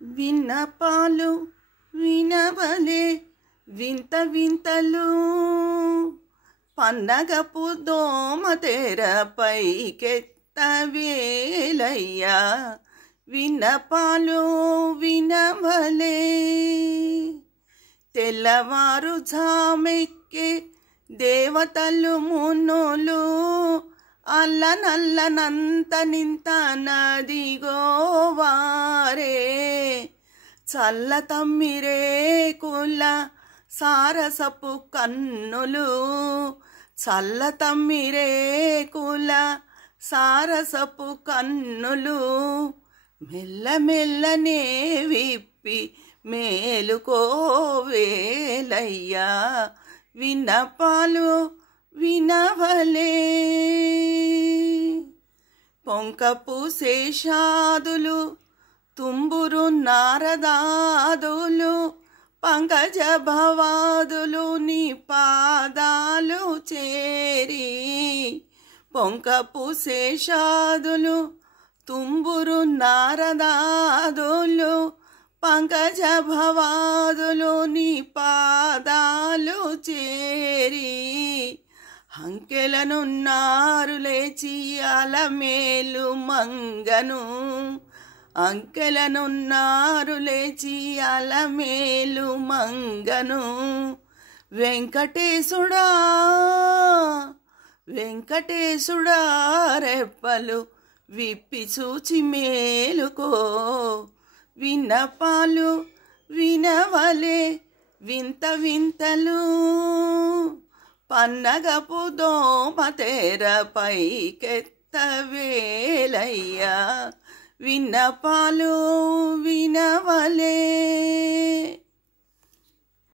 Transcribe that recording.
విన్నపాలు వినవలే వింత వింతలు పన్నగపు దోమ తెరపైకెత్తవేలయ్యా విన్నపాలు వినవలే తెల్లవారు జామెక్కే దేవతలు మునులు అల్లనల్లనంత నింత నదిగోవారే చల్ల తమ్మిరేకుల సారసపు కన్నులు చల్ల తమ్మిరేకుల సారసపు కన్నులు మెల్లమెల్లనే విప్పి మేలుకోవేలయ్యా విన్నపాలు వినవలే పొంకపు శేషాదులు తుంబురు నారదాదులు పంకజ భవాదులు నీ పాదాలు చేరి పొంకపు శేషాదులు తుంబురు నారదాదులు పంకజ భవాదులు నీ పాదాలు చేరి అంకెలనున్నారు లేచి అలమేలు మంగను అంకెలనున్నారు లేచి అలమేలు మంగను వెంకటేశుడా వెంకటేశుడా రెప్పలు విప్పి చూచి మేలుకో విన్నపాలు వినవలే వింత వింతలు పన్నగపు దోమ తెరపైకెత్తవేలయ్యా విన్నపాలు వినవలే.